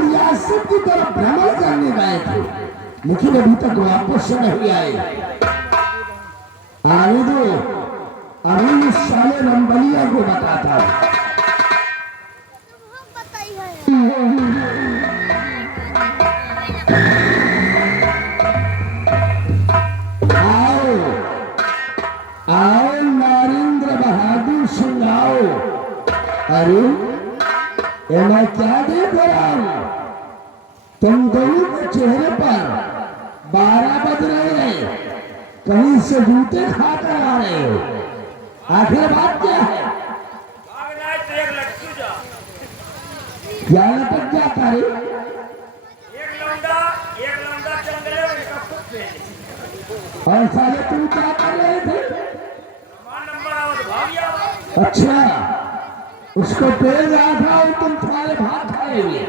रियासत की तरफ भ्रमण करने गए थे, लेकिन अभी तक वापस नहीं आए। आने दो, अभी इस साले रंबलिया को बताता हूं। आओ आओ नरेंद्र बहादुर सिंह आओ। अरे ये मैं क्या देख रहा हूं? तुम दोनों के चेहरे पर 12 बज रहे हैं, कहीं से जूते खाकर आ रहे हो। आखिर बात क्या है? क्या लटक जाता रे? और साले तुम क्या कर रहे थे? अच्छा, उसको पेड़ रहा था और तुम सारे भाग खाए हुए।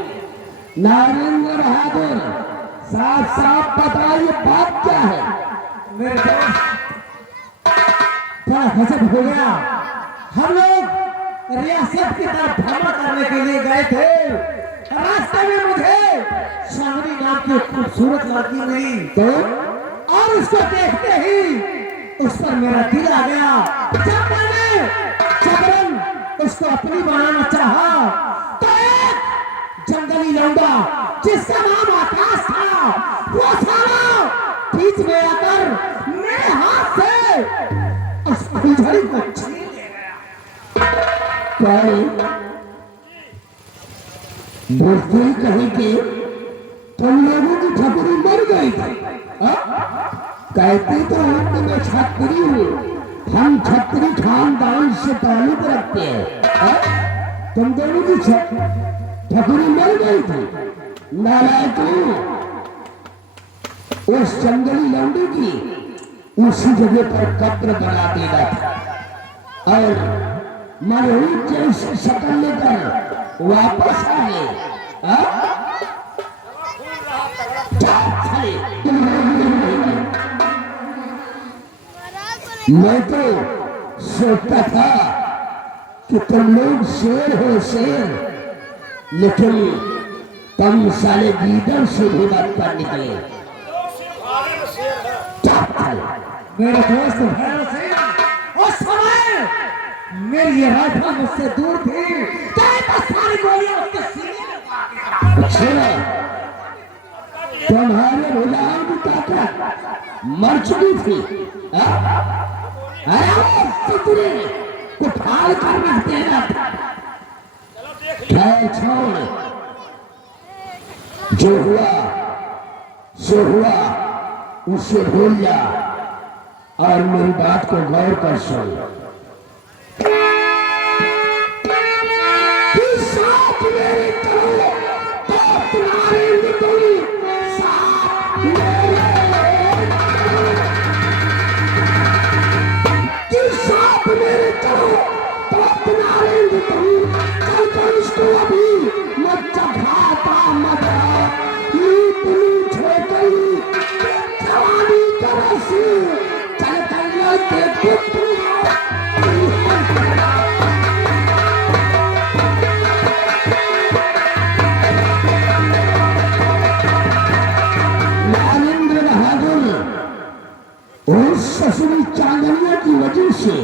नरेंद्र बहादुर, साफ साफ बताइए बात क्या है? मेरे दोस्त क्या गजब हो गया। हम लोग रियासत की तरफ भ्रमण करने के लिए गए थे। रास्ते में मुझे शामिनी नाम की खूबसूरत लड़की मिली तो और उसको देखते ही उस पर मेरा दिल आ गया। जब मैंने जबरन उसको अपनी बनाना चाहा तो एक जंगली लौंडा जिसका नाम आकाश था, वो साला बीच में आकर मेरे हाथ से उस फुलझड़ी को छीन ले गया। भोजपुरी कहे कि तुम लोगों की ठकुरी मर गई थी। कहते तो हम मैं छत्री हूँ, हम छत्री खानदान से ताल्लुक रखते हैं। तुम दोनों की ठकुरी मर गई थी। नालायकों, उस जंगली लौंडे की उसी जगह पर कब्र बना देना था और मरहूम जैसी शक्ल लेकर वापस आ गए। मैं तो सोचता था कि तुम लोग शेर हो शेर, लेकिन तुम साले गीदड़ से भी बात कर निकले। मेरे दोस्त भैरव सिंह, उस समय मेरी ये राइफल मुझसे दूर थी तो सारी गोलियां उसके सीने में मार अच्छा, तुम्हारे भुजाओं की ताकत मर चुकी थी। तुझे उठाल कर रख देना था। खैर छोड़, जो हुआ सो हुआ, उसे भूल जा और मेरी बात को गौर कर सुन। नरेंद्र बहादुर, उस ससुरी चांदनिया की वजह से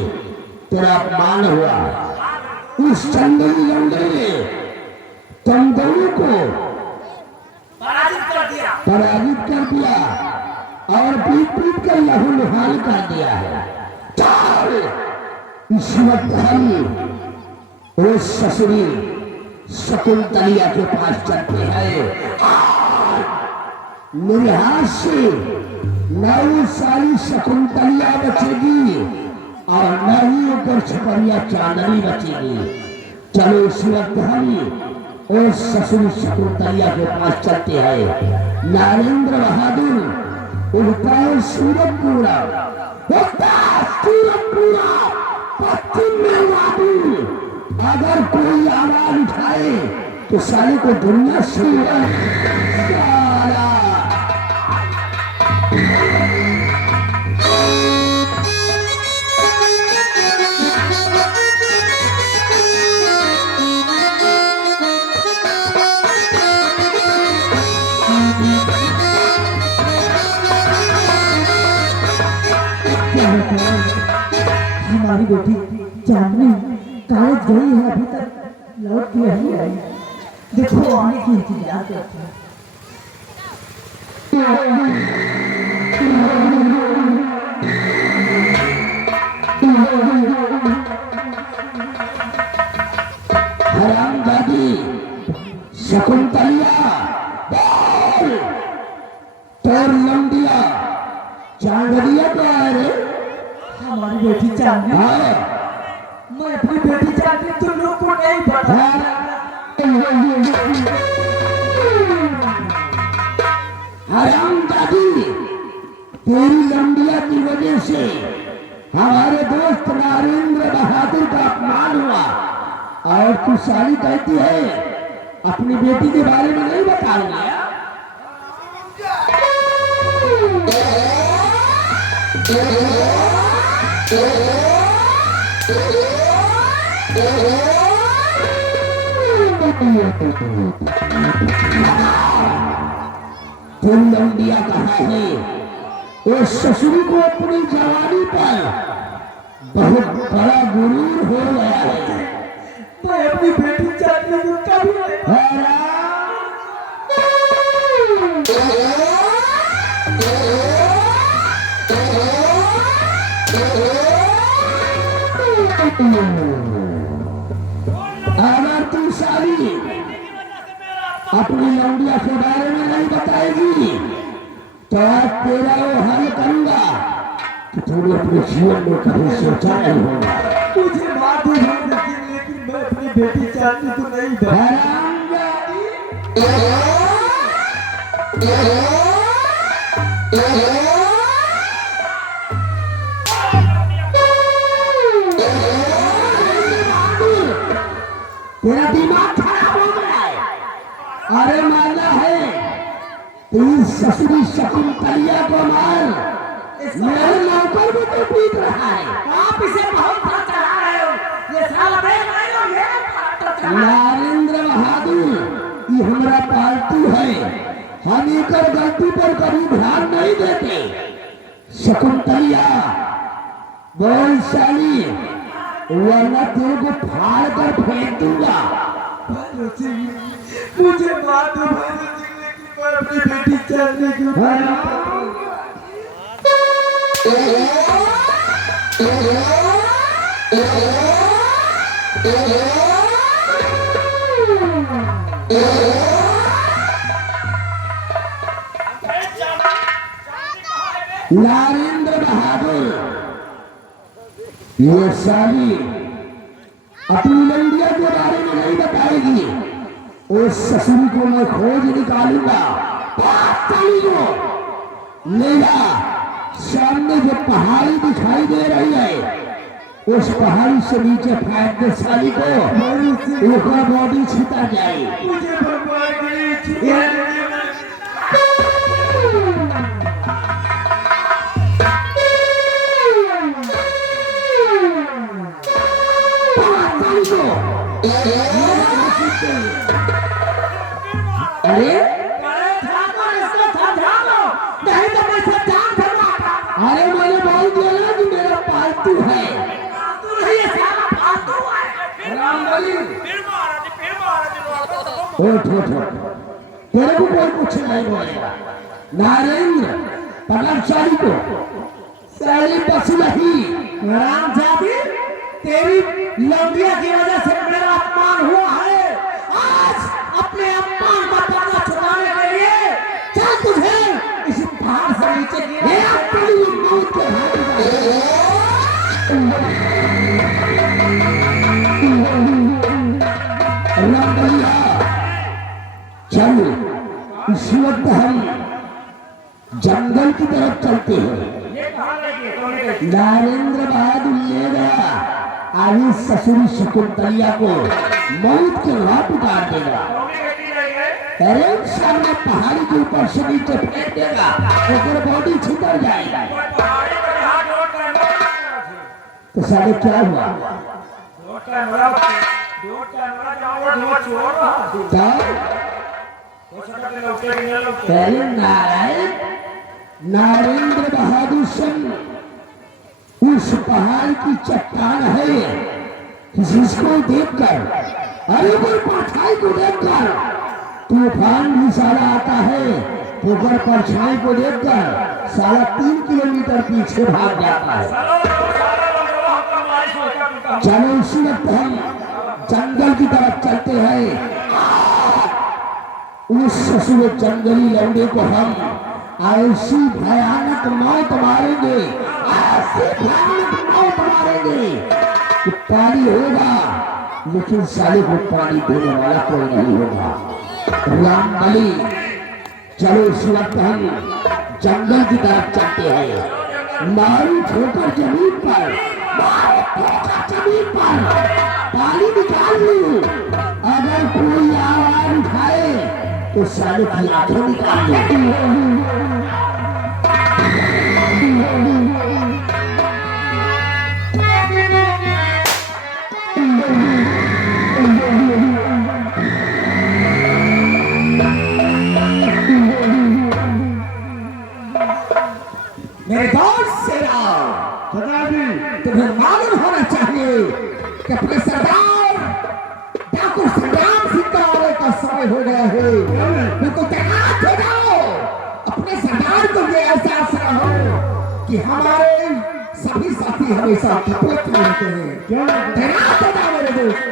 तेरा अपमान हुआ। उस जंगली लौंडे ने तुम दोनों को पराजित कर दिया और पीट पीट कर लहू लुहान कर दिया है। इस वक्त हम उस ससुरी शकुंतलिया के पास चलते हैं। मेरे हाथ से न वो सारी शकुंतलिया बचेगी और न ही ऊपर छपरिया चांदनी बचेगी। चलो इस वक्त हम उस ससुरी शकुंतलिया के पास चलते हैं। नरेंद्र बहादुर, उगता सूरजपुरा, पश्चिम में बाबू, अगर कोई आवाज उठाए तो साले को दुनिया से हमारी बेटी चांदनी कॉलेज गई है, अभी तक लौट के नहीं आई। देखो आने की इंतजार करते हैं। हरामजादी शकुंतलिया बोल, तोर लंडिया चांदनिया क्या है रे? हमारी बेटी चांदनी, हाँ मैं अपनी बेटी चांदनी तुम लोग को नहीं पता। हरामजादी, तेरी लंडिया की वजह से हमारे दोस्त नरेंद्र बहादुर का अपमान हुआ और तू साली कहती है अपनी बेटी के बारे में नहीं बताऊंगा। तुम लंडिया कहा है वो ससुर को अपनी जवानी पर बहुत बड़ा गुरूर हो गया है। मैं अपनी बेटी चांदनी को कभी नहीं अगर तू साली अपनी लौंडिया के बारे में नहीं बताएगी तो आज तेरा वो हल करूंगा कि तूने अपने जीवन में कभी सोचा नहीं होगा। मुझे मार दो लेकिन मैं अपनी बेटी चांदनी को नहीं बताऊंगा। तेरा दिमाग खराब हो गया है। अरे माना है तू ससुरी शकुंतलिया को मार, मेरे नौकर को तो पीट रहा है। आप इसे बहुत चढ़ा रहे हो। ये साला नरेंद्र बहादुर ये हमारा पालतू है, हम एकर गलती पर कभी ध्यान नहीं देते। शकुंतलिया बोल साली, वरना तेरे को फाड़ कर फेंक दूंगा। मुझे मार दो लेकिन मैं अपनी बेटी चांदनी को नरेंद्र बहादुर ये साली अपनी लंडिया के बारे में नहीं बताएगी। उस ससुर को मैं खोज निकालूंगा। मेरा सामने जो पहाड़ी दिखाई दे रही है उस पहाड़ी से नीचे फेंक दे साली को, एक बॉडी छिटा जाए। मुझे भगवान की अरे नहीं तो मैं सब जान दूंगा। अरे मैंने बोल दिया ना कि मेरा पालतू है। तू नहीं ये साला फालतू है। उठ उठ उठ, तेरे को कोई कुछ नहीं बोलेगा। नरेंद्र पकड़ साली को, साली बस नहीं। रामजादी, तेरी लौंडिया की वजह से मेरा अपमान हुआ है। आज अपने अपमान का बदला चुकाने के लिए चल तुझे इस पहाड़ से नीचे गिरा तेरी मौत के हाथ में। चल इस वक्त हम जंगल की तरफ चलते हैं। नरेंद्र बहादुर ले गया आगे ससुरी शकुंतलिया को मौत के रात उतार देगा। अरे सामने पहाड़ी के ऊपर से नीचे फेंक देगा, तो बॉडी छितर जाएगा। तो साले क्या हुआ? पहले नारायण नरेंद्र बहादुर सिंह उस पहाड़ की चट्टान है जिसको देखकर, अरे वो परछाई को देखकर तूफान भी साला आता है, ऊपर परछाई को देखकर साला 3 किलोमीटर पीछे भाग जाता है। चलो उसी वक्त हम जंगल की तरफ चलते हैं। उस ससुर जंगली लौंडे को हम ऐसी भयानक मौत मारेंगे, ऐसी भयानक मौत मारेंगे कि पानी होगा लेकिन साले को पानी देने वाला कोई नहीं होगा। राम बली, चलो इस वक्त हम जंगल की तरफ चलते हैं। मारू ठोकर जमीन पर, मारू ठोकर जमीन पर, पानी निकाल लूं। अगर कोई आवाज उठाए तो साले की आंखें निकाल लूं। मेरे दोस्त शेराव, तुम्हें मालूम होना चाहिए कि अपने सरदार डाकू संग्राम सिंह का आने का समय हो गया है। बिल्कुल तैनात हो जाओ। अपने सरदार को ये एहसास रहो कि हमारे सभी साथी हमेशा खतरे में रहते हैं। तैनात हो जाओ मेरे दोस्त।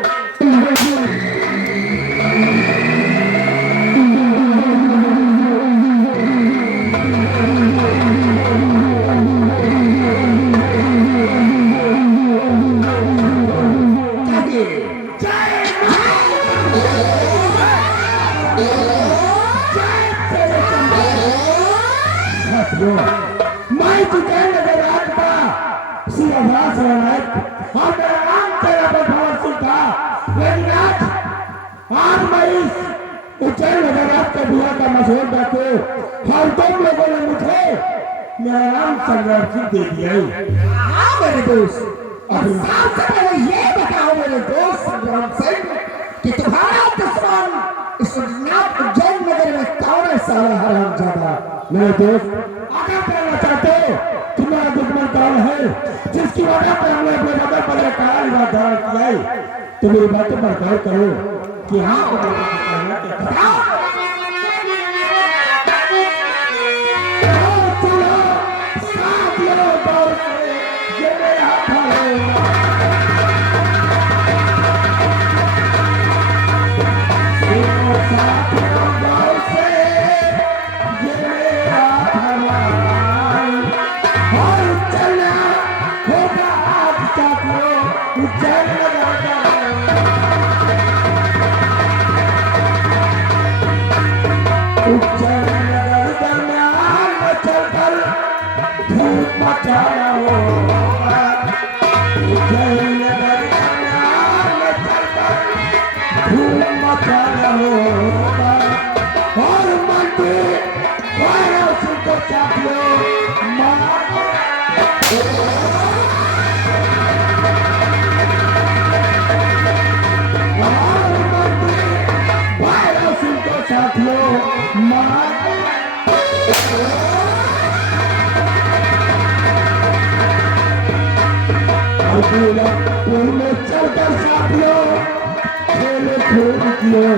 मैं तुझे नजर आता सिंहासन रनक और मेरा नाम तेरा भगवान सिंह था। लेकिन आज मैं इस उज्जैन नगरात के बुआ का मशहूर डाकू और तुम लोगों ने मुझे मेरा नाम संग्राम सिंह दे दिया। हाँ मेरे दोस्त, और सबसे पहले ये बताओ मेरे दोस्त संग्राम सिंह कि तुम्हारा दुश्मन इस उज्जैन नगर में कौन है सारा हरामजादा? मेरे दोस्त, आगे कहना चाहते हो कि मेरा दुश्मन कौन है जिसकी वजह पर हमने अपने बदल बदल काल बात धारण किया है? तो मेरी बातों पर गौर करो कि हाँ चलकर साथियों खेल खेल किए,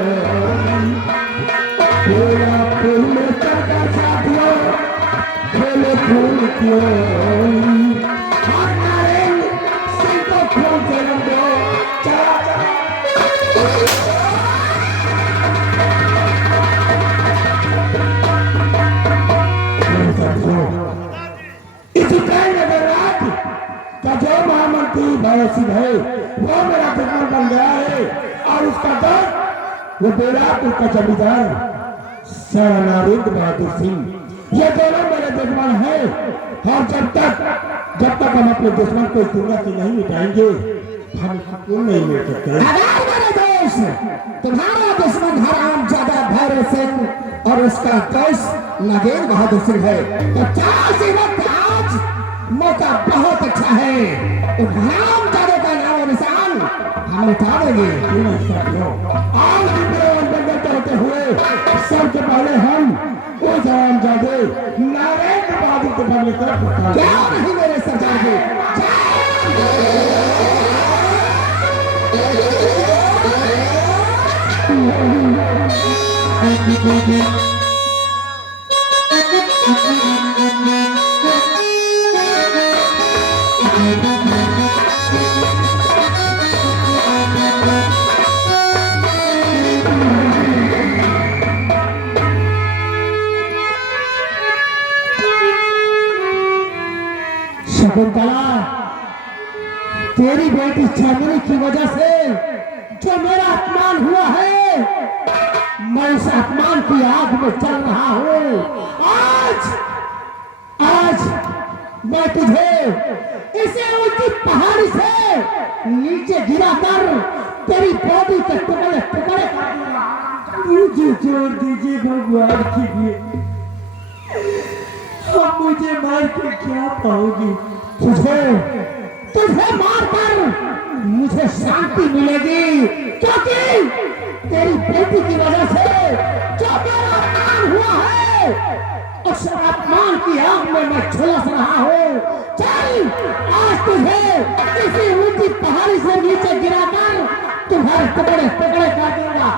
पुल में चलकर साथियों खेल खेल किए। सिंह को खून से रंगो चला इसी का जो महामंत्री भगत सिंह है वो मेरा दुश्मन बन गया है, और उसका दर वो बेलापुर का जमींदार सारा नरेंद्र बहादुर सिंह, ये दोनों मेरे दुश्मन है। और जब तक हम अपने दुश्मन को इस दुनिया से नहीं मिटाएंगे हम सुकून नहीं मिल सकते। मेरे दोस्त, तुम्हारा दुश्मन हरामजादा भैरव सिंह और उसका दोस्त नरेंद्र बहादुर सिंह है। तो चार वक्त आज मौका बहुत अच्छा है, उन हरामजादे का नाम और निशान हम उठा देंगे। आज जंगल चलते हुए सबसे पहले हम उस हरामजादे नरेंद्र बहादुर के बदले तरफ क्या नहीं मेरे सरदार जी, शकुंतला, तेरी बेटी चांदनी की वजह से जो मेरा अपमान हुआ है, मैं उस अपमान की आग में चल रहा हूं। आज आज मैं तुझे इसे ऊंची पहाड़ी से नीचे गिरा कर तेरी बॉडी के टुकड़े टुकड़े कर दूंगा। मुझे छोड़ दीजिए भगवान के लिए, अब मुझे मार के क्या पाओगी? तुझे तुझे मारकर मुझे शांति मिलेगी, क्योंकि तेरी बेटी की वजह से जो मेरा अपमान हुआ है, उस अपमान की आग में मैं झुलस रहा हूँ। चल, आज तुझे किसी ऊंची पहाड़ी से नीचे गिराकर तुम्हारे टुकड़े टुकड़े कर दूंगा।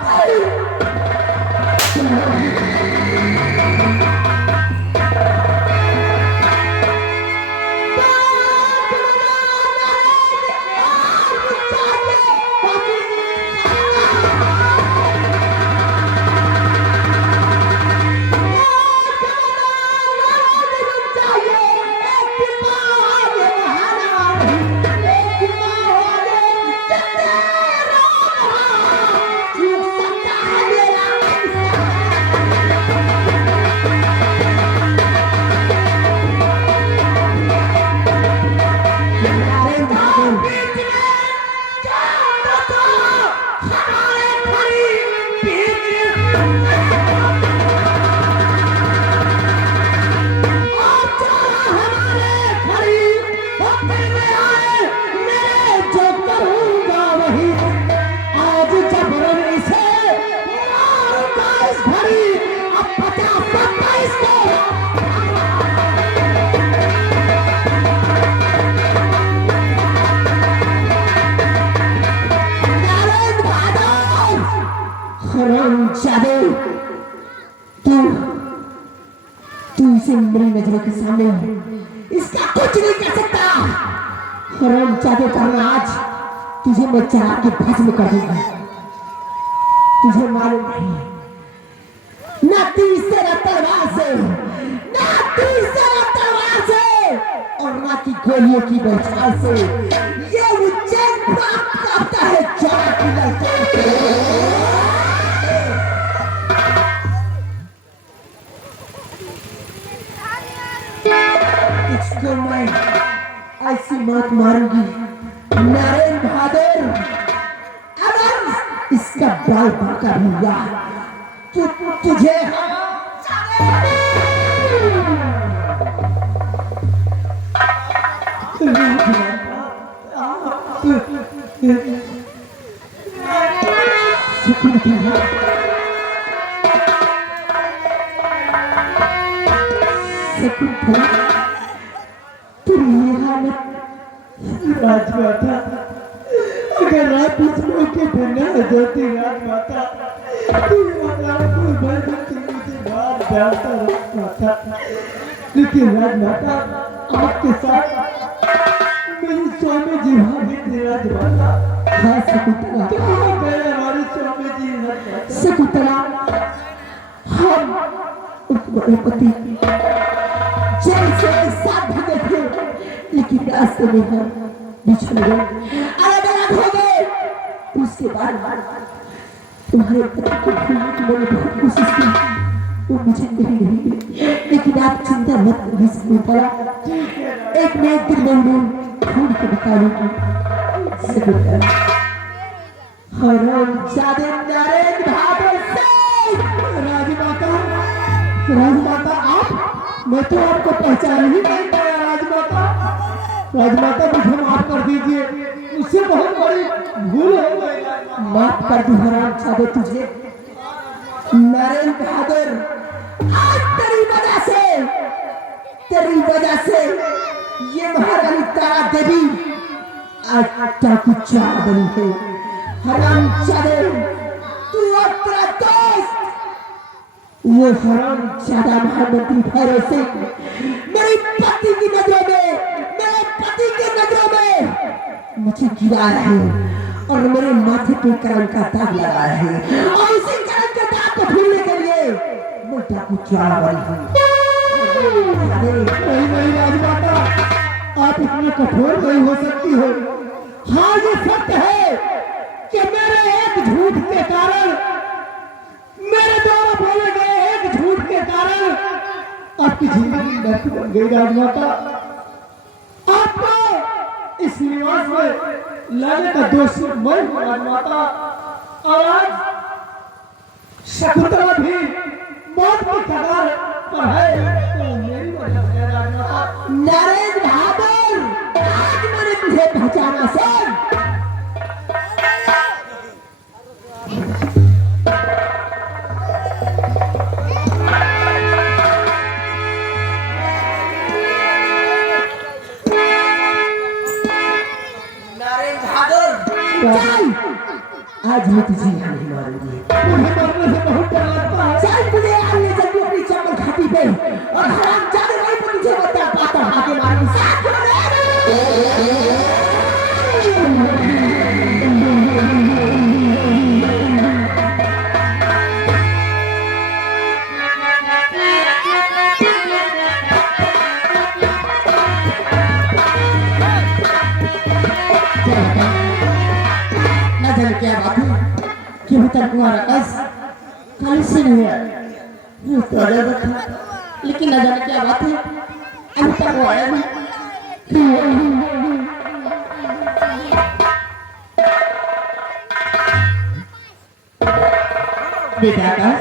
तू इसे मेरी नजरों के सामने इसका कुछ नहीं कर सकता। हराम चाहते करना, आज तुझे मैं चढ़ा के भस्म कर दूंगा। तुझे मालूम नहीं, ना तीर से ना तलवार से, ना तीर से ना तलवार से, और ना की गोलियों की बौछार से ये उज्जैन प्राप्त करता है ज्वाला की ललकार से। इसको मैं ऐसी मौत मारूंगी नरेन बहादुर, अगर इसका बाल बांका भी हुआ तो तुझे राजमाता, अगर आप इस मौके पर न जाती राजमाता, तो मुझे मार डालता राजमाता। लेकिन राजमाता, आपके साथ मेरी स्वामी जी भागी थी राजमाता। हाँ शकुंतला, कहाँ गए हमारे स्वामी जी राजमाता? शकुंतला, हम तुम्हारे पति जेल से साथ भागे थे, लेकिन रास्ते में हम बिछड़ गए, अलग अलग हो गए। उसके बाद तुम्हारे पति को ढूंढने की मैंने बहुत कोशिश की, वो मुझे नहीं मिली। लेकिन आप चिंता मत करिए शकुंतला, एक न एक दिन मैं उन्हें ढूंढ के निकालूंगी। शकुंतला, हराम जादे नरेन बहादुर सिंह। राजमाता, राजमाता आप, मैं तो आपको पहचान ही नहीं पाया राजमाता। राजमाता, मुझे माफ कर दीजिए, मुझसे बहुत बड़ी भूल हो गई। माफ कर दी हराम जादे तुझे। नरेन बहादुर, आज तेरी वजह से ये महारानी शकुंतला देवी आज डाकू चार बनी है। हरामजादे, तू और तेरा दोस्त वो हरामजादा महामंत्री भैरव सिंह मेरी पति की नजरों में, मेरे पति की नजरों में मुझे गिरा है और मेरे माथे पे करम का दाग लगा है और उसी करम के दाग को ढूंढने के लिए मैं डाकू चार बनी हूँ। नहीं राजमाता, आप इतनी कठोर नहीं हो सकती हो। हाँ, ये सत्य है कि मेरे एक झूठ के कारण, मेरे द्वारा बोले गए एक झूठ के कारण आपकी जिंदगी नर्क बन गई राजमाता। आपको इस निवास में लाने का दोषी मैं हूं राजमाता, और आज शकुंतला भी मौत की कगार पर है तो मेरी वजह से राजमाता। नरेंद्र बहादुर, आज मैंने तुझे पहचाना सर। नरेंद्र बहादुर, चल, आज मैं तुझे यहाँ नहीं मारूंगी। मुझे मरने से बहुत डर लगता है। चल, तुझे आज ले चलती अपनी चप्पल खाती पे और हरामजादे वहीं पर तुझे बता पाता आके मारूंगी। साथ में न जाने क्या बात है कि अभी तक तुम्हारा कस खाली से नहीं हुआ। ये तो अजब था, लेकिन न जाने क्या बात है अभी तक वो आया नहीं। बेटा आकाश,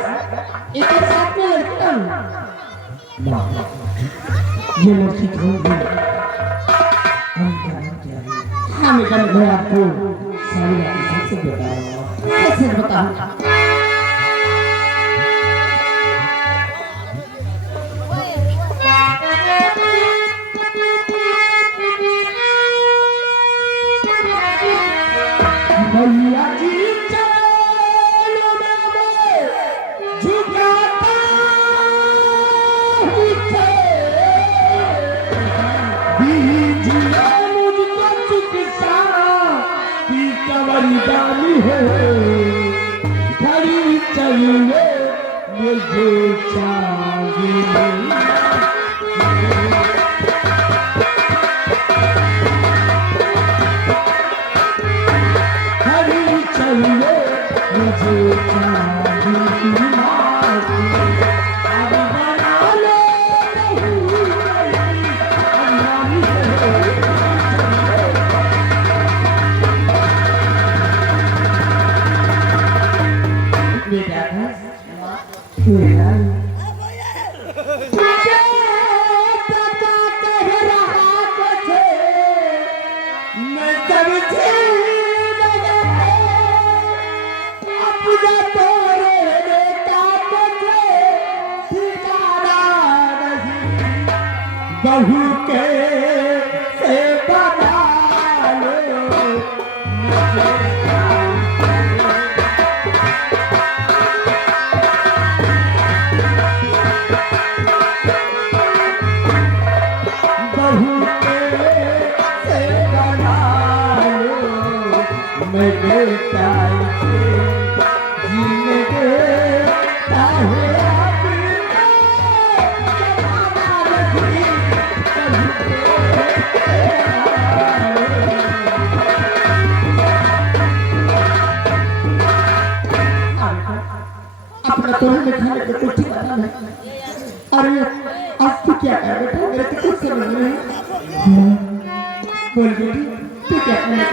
एक एक साथ में लड़का ये लड़की कौन है? उनका नाम क्या है? हाँ बेटा, मैं आपको सारी बातें सबसे बता रहा हूँ। कैसे बताऊं? भैया जी चलो मैं झुकाता हूँ दीजिए मुझको चिकित्सा की कवरिदानी हो खड़ी चलिए मुझे चाहिए। बहू के से बना लो बहू के से बना लो मैं बेटा जीने देता है अपना तो में खाने को कुछ पता नहीं। अरे अब तू क्या कर बेटा, मेरे तो कुछ समझ नहीं। बोल बेटी तू क्या करना